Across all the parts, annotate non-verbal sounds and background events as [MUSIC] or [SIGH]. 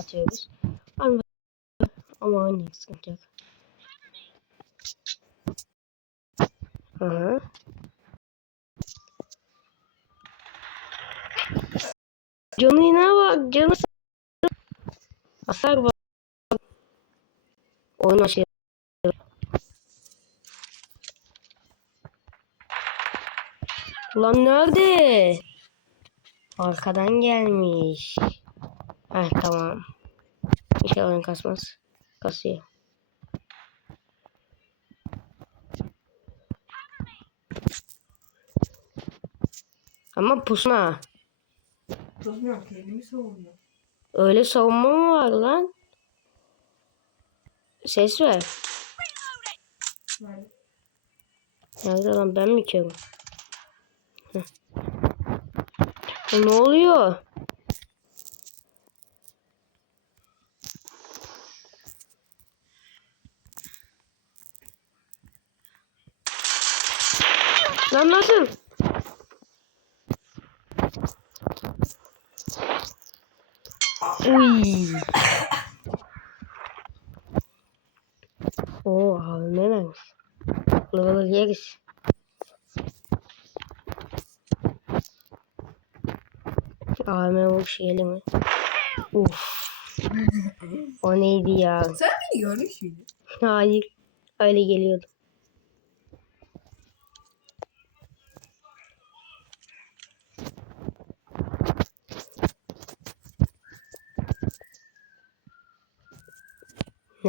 atıyoruz. Ama, aynı sıkıntı yok. Aha. Canı yine bak canı hasar bak. Oyun aşırı. Ulan nerede? Arkadan gelmiş. Heh tamam. İnşallah oyun kasmaz. Kasıyor. Ama pusma. Tutmuyor kendimi savunuyor. Öyle savunma mı var lan? Ses ver. Nerede lan ben mi. E, Ne oluyor? Lan nasıl? Uy. Oo, vermiş. Level yeriz. Abime bu şeyli mi? Uf. O neydi ya? sen beni görmüş müydün? Hayır. Öyle geliyordu.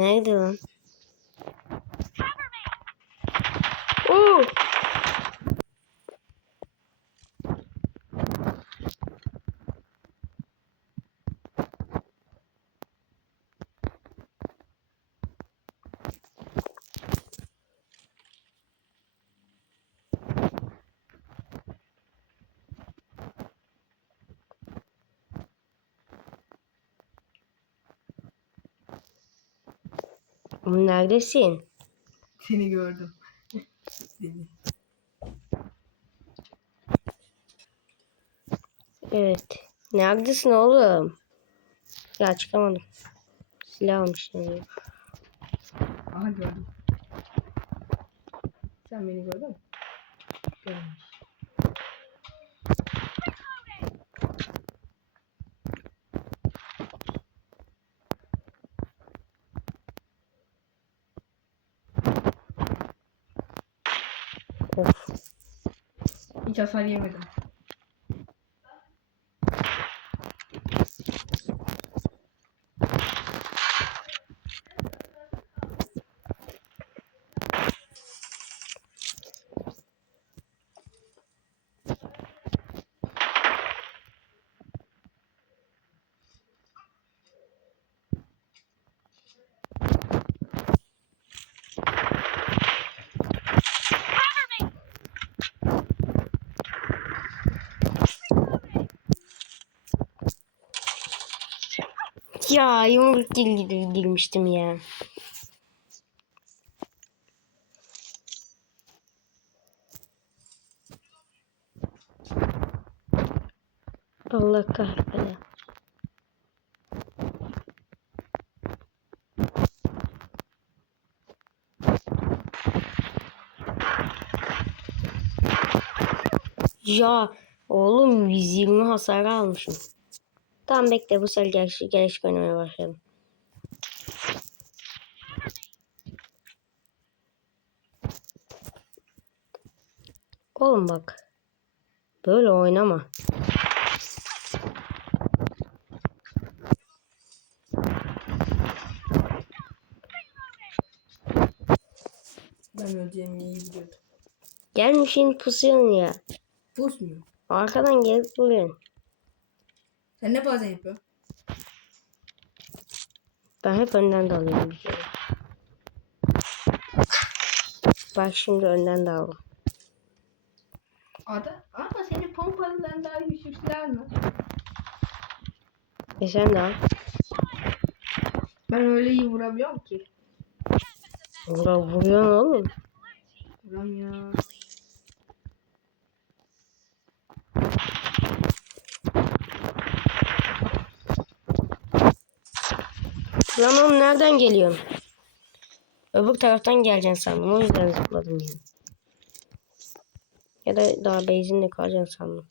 Nerede lan? Oo! Neredesin? Seni gördüm. [LAUGHS] Seni. Evet. Neredesin oğlum? Ya çıkamadım. Silah almışlar ya. Aha gördüm. Sen beni gördün mü? Görmemiş. Of. Hiç hasar yemedim. Ya yumruk gir girmiştim ya. Allah kahretsin. Ya oğlum 120 hasar almışım. Tamam bekle bu sefer geliş, geliş oynamaya başladım. Oğlum bak. Böyle oynama. Ben öleceğimi iyi biliyordum. Gelmişin pusuyorsun ya. Pusmuyor. Arkadan gelip vuruyorsun. Sen ne bazen yapıyorsun? Ben hep önden dalıyorum bir kere. Bak şimdi önden daldım. Ada, ama senin pompalıdan daha güçlüler mi? E sen de al. Ben öyle iyi vurabiliyorum ki. Vura, vuruyorsun oğlum. Vuramıyorum. Lan oğlum nereden geliyorsun? Öbür taraftan geleceksin sandım. O yüzden zıpladım yani. Ya da daha base'inde kalacaksın sandım.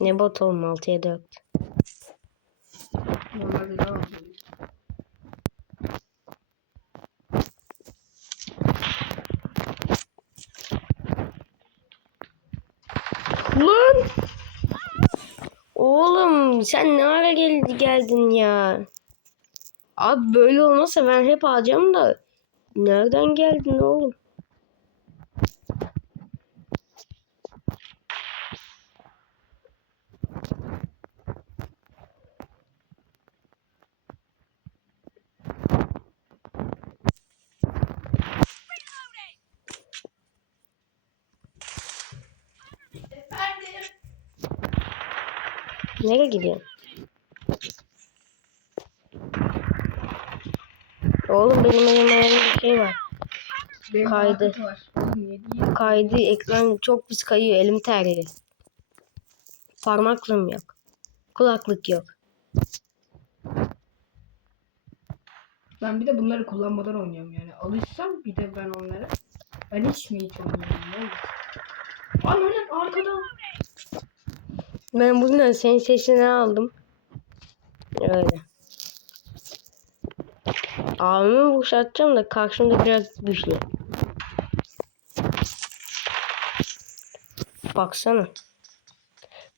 Ne bot oğlum 6'ya 4. Normalde devam ediyor. Lan! Oğlum sen ne ara geldi geldin ya? Abi böyle olmasa ben hep alacağım da nereden geldin oğlum? Nereye gidiyorsun? Oğlum benim elimde bir şey var. Benim Kaydı. var. Kaydı ekran çok pis kayıyor elim terli. Parmaklığım yok. Kulaklık yok. Ben bir de bunları kullanmadan oynuyorum yani. Alışsam bir de ben onlara. Ben hiç mi hiç olur? Ay lan arkada. Ben bundan senin sesini aldım. Öyle. Abimi vurşatacağım da karşımda biraz güçlü. Baksana.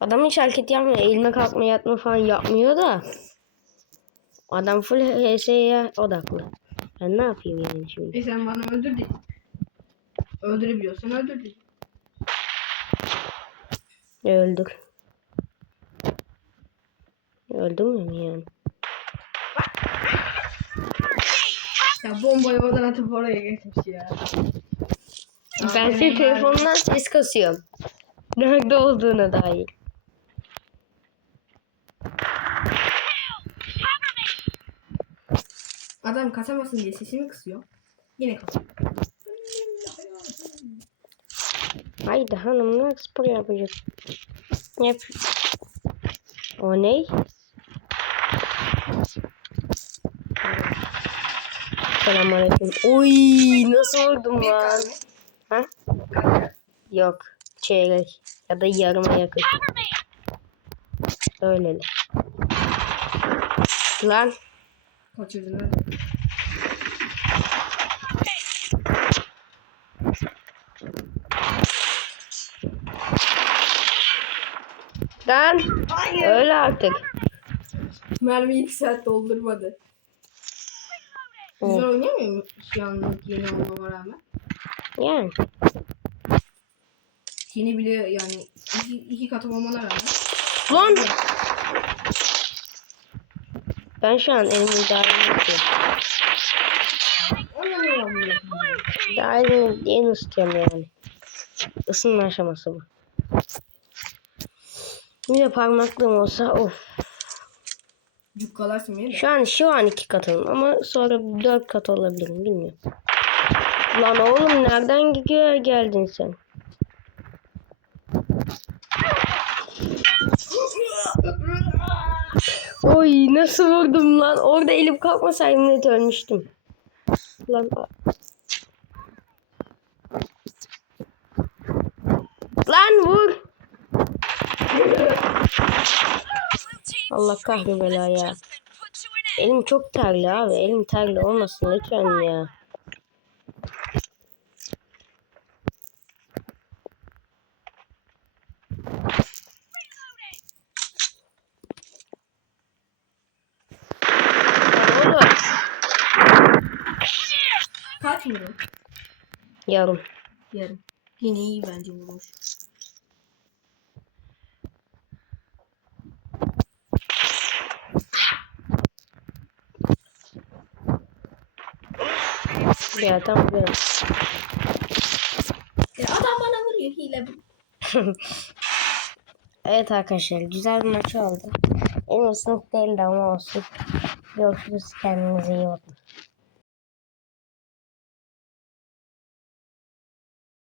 Adam hiç hareket yapmıyor. Eğilme kalkma yatma falan yapmıyor da. Adam full HS'ye odaklı. Ben ne yapayım yani şimdi? E sen bana öldür dedin. Öldürebiliyorsan öldür. Öldür. Öldüm mü yani? Ya bombayı oradan atıp oraya geçmiş ya. Ben senin telefonundan ses kasıyorum. Nerede olduğuna dair. Adam kasamasın diye sesimi kısıyor. Yine kasıyor. Haydi hanımlar spor yapacağız. Yap. O ne? Selamünaleyküm. Oy nasıl vurdum lan? Ha? Yok. Çeyrek. Ya da yarıma yakın. Öyle. Lan. Kaçırdın. Lan. Öyle artık. Mermi 2 saat doldurmadı. Güzel Oh. oynayamıyor mu şu anlık yeni olmama rağmen? Yani. Yeni bile yani iki, iki kat olmama rağmen. Lan. Ben şu an elimi idare ediyorum. Daha elimi yeni ısıtıyorum yani. Isınma aşaması bu. Bir de parmaklığım olsa of. Cukkalarsın beni. Şu an şu an iki katım ama sonra dört kat olabilirim bilmiyorum. Lan oğlum nereden gel- geldin sen? Oy nasıl vurdum lan? Orada elim kalkmasaydım net ölmüştüm. Lan Lan vur. Allah kahri bela ya. Elim çok terli abi. Elim terli olmasın lütfen ya. Kaç vurdun? Yarım. Yarım. Yine iyi bence vurmuş. Ya ben. E adam bana vuruyor hile bu. [LAUGHS] Evet arkadaşlar güzel bir maç oldu. En iyi sınıf değildi ama olsun. Görüşürüz. Kendinize iyi bakın.